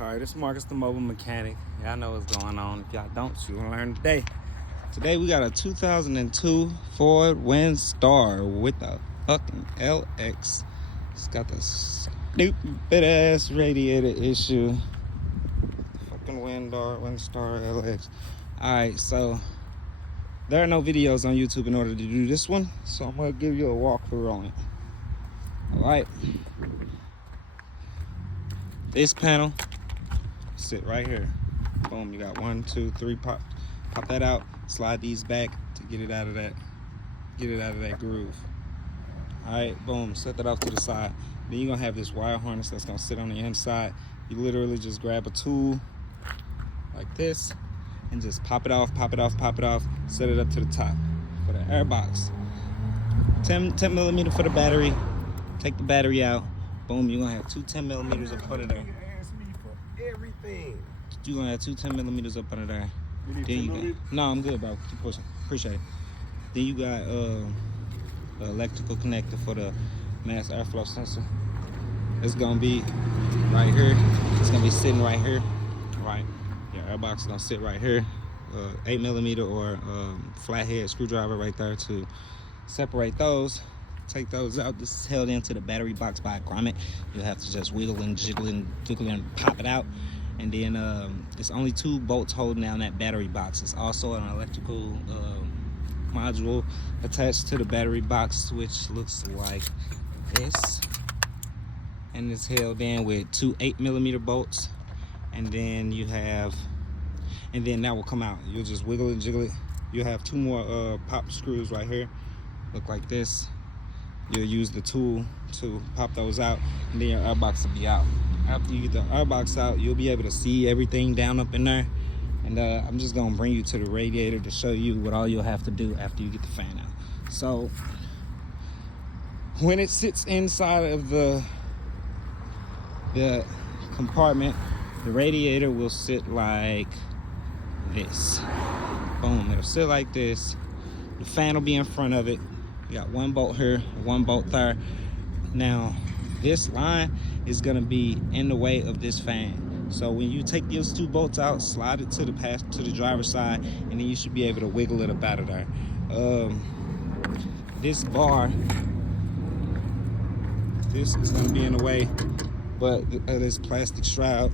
Alright, this is Marcus the Mobile Mechanic. Y'all know what's going on. If y'all don't, you're gonna learn today. Today we got a 2002 Ford Windstar with a fucking LX. It's got the stupid ass radiator issue. Fucking Windstar LX. Alright, so there are no videos on YouTube in order to do this one, so I'm gonna give you a walkthrough on it. Alright. This panel sit right here. Boom, you got 1, 2, 3 pop that out, slide these back to get it out of that groove. All right, boom, set that off to the side. Then you're gonna have this wire harness that's gonna sit on the inside. You literally just grab a tool like this and just pop it off, set it up to the top for the air box. 10 millimeter for the battery. Take the battery out. Boom, you're gonna have two 10 millimeters up under there. Ask me for everything. You're gonna have two 10 millimeters up under there. Then you got, no, I'm good, bro. Keep pushing. Appreciate it. Then you got the electrical connector for the mass airflow sensor. It's gonna be right here. It's gonna be sitting right here. Right. Your airbox is gonna sit right here. 8 millimeter or flathead screwdriver right there to separate those. Take those out. This is held into the battery box by a grommet. You'll have to just wiggle and jiggle and pop it out. And then there's only 2 bolts holding down that battery box. It's also an electrical module attached to the battery box, which looks like this. And it's held in with 2 8 millimeter bolts. And then you have, and then that will come out. You'll just wiggle and jiggle it. You'll have 2 more pop screws right here. Look like this. You'll use the tool to pop those out, and then your airbox will be out. After you get the airbox out, you'll be able to see everything down up in there. And I'm just gonna bring you to the radiator to show you what all you'll have to do after you get the fan out. So when it sits inside of the compartment, the radiator will sit like this. Boom, it'll sit like this. The fan will be in front of it. You got 1 bolt here, 1 bolt there. Now, this line is gonna be in the way of this fan. So when you take those 2 bolts out, slide it to the driver's side, and then you should be able to wiggle it up out of there. This bar, this is gonna be in the way, but this plastic shroud,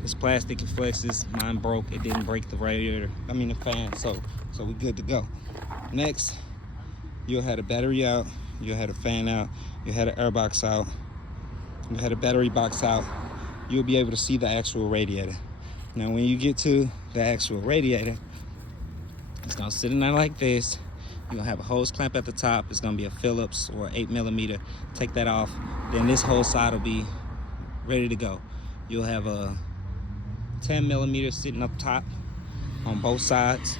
this plastic, it flexes. Mine broke. It didn't break the radiator. I mean the fan. So we're good to go. Next, you'll have the battery out, you'll have the fan out, you'll have the airbox out, you'll have the battery box out. You'll be able to see the actual radiator. Now, when you get to the actual radiator, it's gonna sit in there like this. You're gonna have a hose clamp at the top. It's gonna be a Phillips or 8 millimeter. Take that off. Then this whole side will be ready to go. You'll have a 10 millimeter sitting up top on both sides.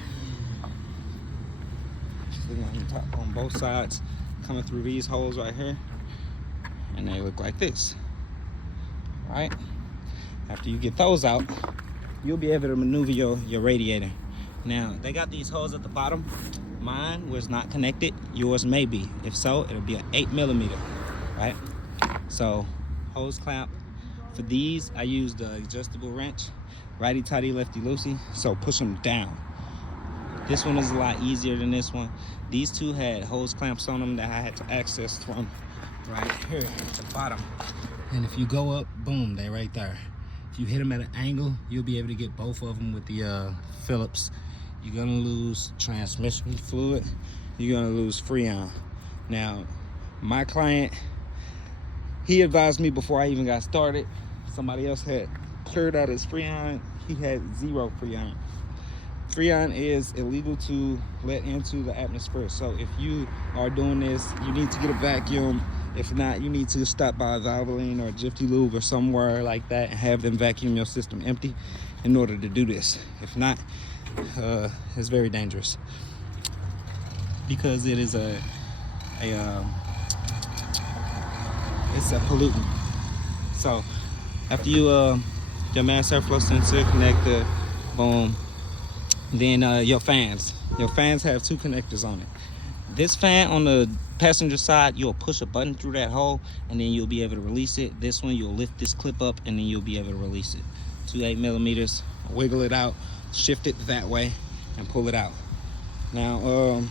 On both sides, coming through these holes right here, and they look like this. All right, after you get those out, you'll be able to maneuver your radiator. Now, they got these holes at the bottom. Mine was not connected. Yours may be. If so, it'll be an 8 millimeter, right? So hose clamp for these, I used the adjustable wrench, righty tighty lefty loosey, so push them down. This one is a lot easier than this one. These 2 had hose clamps on them that I had to access from right here at the bottom. And if you go up, boom, they're right there. If you hit them at an angle, you'll be able to get both of them with the Phillips. You're gonna lose transmission fluid. You're gonna lose Freon. Now, my client, he advised me before I even got started. Somebody else had cleared out his Freon. He had 0 Freon. Freon is illegal to let into the atmosphere. So if you are doing this, you need to get a vacuum. If not, you need to stop by Valvoline or Jiffy Lube or somewhere like that and have them vacuum your system empty in order to do this. If not, it's very dangerous because it is it's a pollutant. So after you your mass airflow sensor connector, boom. Then your fans have 2 connectors on it. This fan on the passenger side, you'll push a button through that hole and then you'll be able to release it. This one, you'll lift this clip up and then you'll be able to release it. 2 8mm, wiggle it out, shift it that way and pull it out. Now,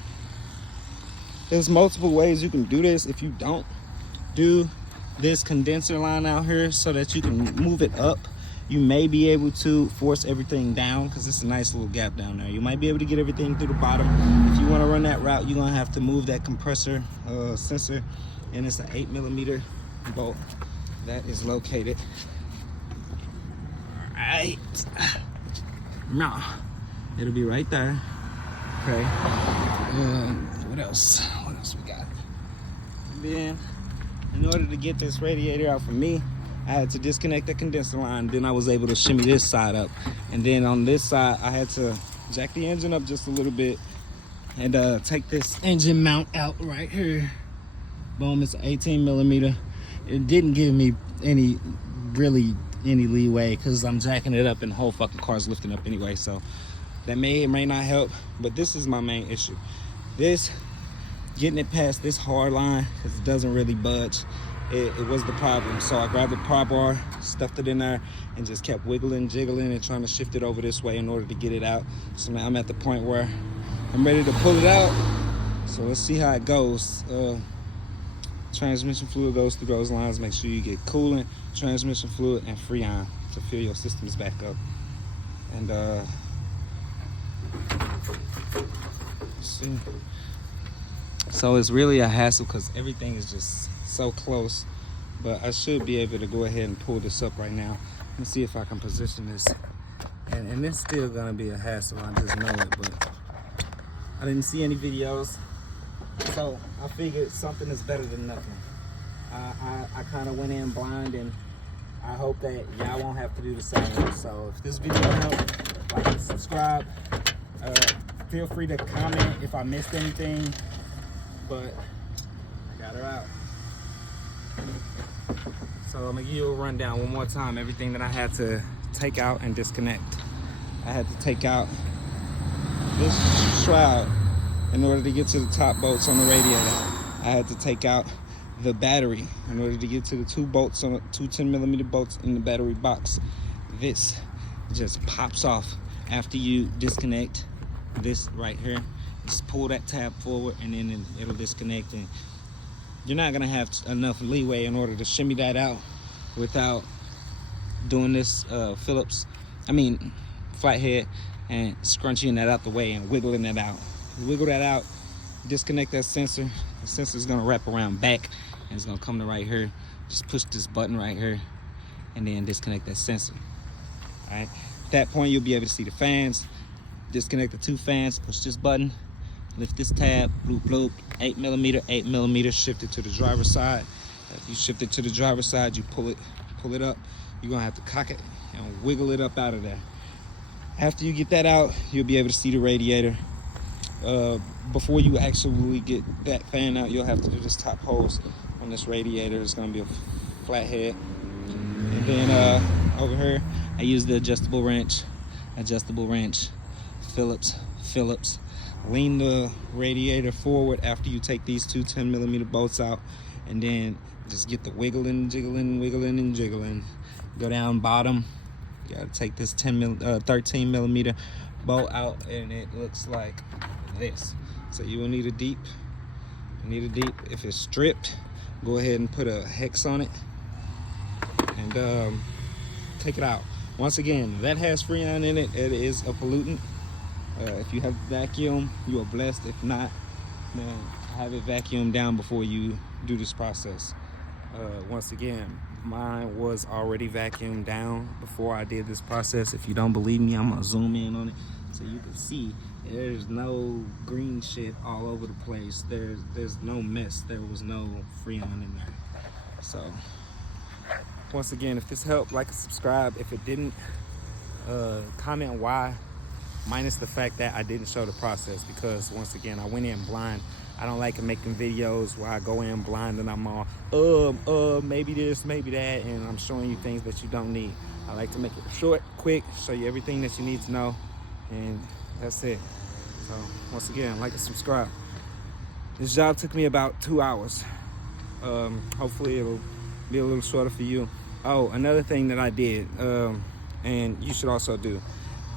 there's multiple ways you can do this. If you don't do this condenser line out here so that you can move it up, you may be able to force everything down because it's a nice little gap down there. You might be able to get everything through the bottom. If you want to run that route, you're gonna have to move that compressor sensor, and it's an 8mm bolt that is located. All right, now it'll be right there. Okay. What else? What else we got? And then, in order to get this radiator out for me, I had to disconnect the condenser line. Then I was able to shimmy this side up. And then on this side, I had to jack the engine up just a little bit and take this engine mount out right here. Boom, it's 18mm. It didn't give me any leeway because I'm jacking it up and the whole fucking car's lifting up anyway. So that may or may not help, but this is my main issue. This, getting it past this hard line, because it doesn't really budge. It was the problem. So I grabbed the pry bar, stuffed it in there, and just kept wiggling, jiggling, and trying to shift it over this way in order to get it out. So now I'm at the point where I'm ready to pull it out. So let's see how it goes. Transmission fluid goes through those lines. Make sure you get coolant, transmission fluid, and Freon to fill your systems back up. And let's see. So it's really a hassle because everything is just so close, but I should be able to go ahead and pull this up right now. Let me see if I can position this. And it's still gonna be a hassle, I just know it, but I didn't see any videos, so I figured something is better than nothing. I kind of went in blind, and I hope that y'all won't have to do the same. So if this video helped, like and subscribe. Feel free to comment if I missed anything, but I got her out. So I'm gonna give you a rundown one more time, everything that I had to take out and disconnect. I had to take out this shroud in order to get to the top bolts on the radiator. I had to take out the battery in order to get to the two bolts on two 10mm bolts in the battery box. This just pops off after you disconnect this right here. Just pull that tab forward and then it'll disconnect, and you're not gonna have enough leeway in order to shimmy that out without doing this flathead and scrunching that out the way and wiggling that out. You wiggle that out, disconnect that sensor. The sensor is gonna wrap around back and it's gonna come to right here. Just push this button right here and then disconnect that sensor. All right, at that point you'll be able to see the fans. Disconnect the two fans, push this button, lift this tab, bloop bloop, 8mm, shift it to the driver's side. If you shift it to the driver's side, you pull it up. You're gonna have to cock it and wiggle it up out of there. After you get that out, you'll be able to see the radiator. Before you actually get that fan out, you'll have to do this top hose on this radiator. It's gonna be a flathead. And then over here, I use the adjustable wrench, Phillips. Lean the radiator forward after you take these two 10mm bolts out, and then just get the wiggling, jiggling. Go down bottom. You gotta take this 13mm bolt out, and it looks like this. So you will need a deep. If it's stripped, go ahead and put a hex on it and take it out. Once again, that has Freon in it. It is a pollutant. If you have vacuum, you are blessed. If not, then have it vacuumed down before you do this process. Once again, mine was already vacuumed down before I did this process. If you don't believe me, I'm gonna zoom in on it so you can see there's no green shit all over the place. There's no mess. There was no Freon in there. So once again, if this helped, like and subscribe. If it didn't, comment why, minus the fact that I didn't show the process, because once again, I went in blind. I don't like making videos where I go in blind and I'm all, maybe this, maybe that, and I'm showing you things that you don't need. I like to make it short, quick, show you everything that you need to know, and that's it. So once again, like and subscribe. This job took me about 2 hours. Hopefully it'll be a little shorter for you. Oh, another thing that I did, and you should also do,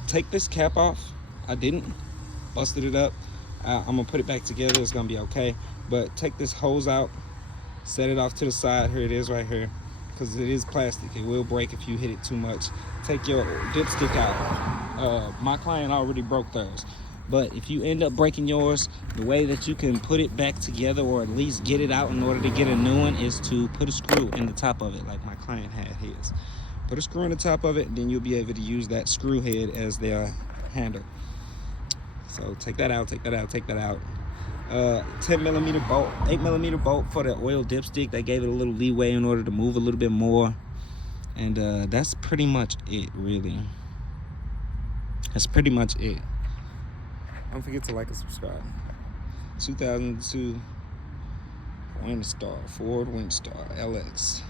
take this cap off. I didn't, busted it up. I'm gonna put it back together, it's gonna be okay. But take this hose out, set it off to the side. Here it is right here, because it is plastic. It will break if you hit it too much. Take your dipstick out. My client already broke theirs. But if you end up breaking yours, the way that you can put it back together, or at least get it out in order to get a new one, is to put a screw in the top of it, like my client had his. Put a screw in the top of it, then you'll be able to use that screw head as their handle. So take that out, take that out, take that out. 10mm bolt, 8mm bolt for the oil dipstick. They gave it a little leeway in order to move a little bit more. And that's pretty much it, really. That's pretty much it. Don't forget to like and subscribe. 2002 Windstar, Ford Windstar LX.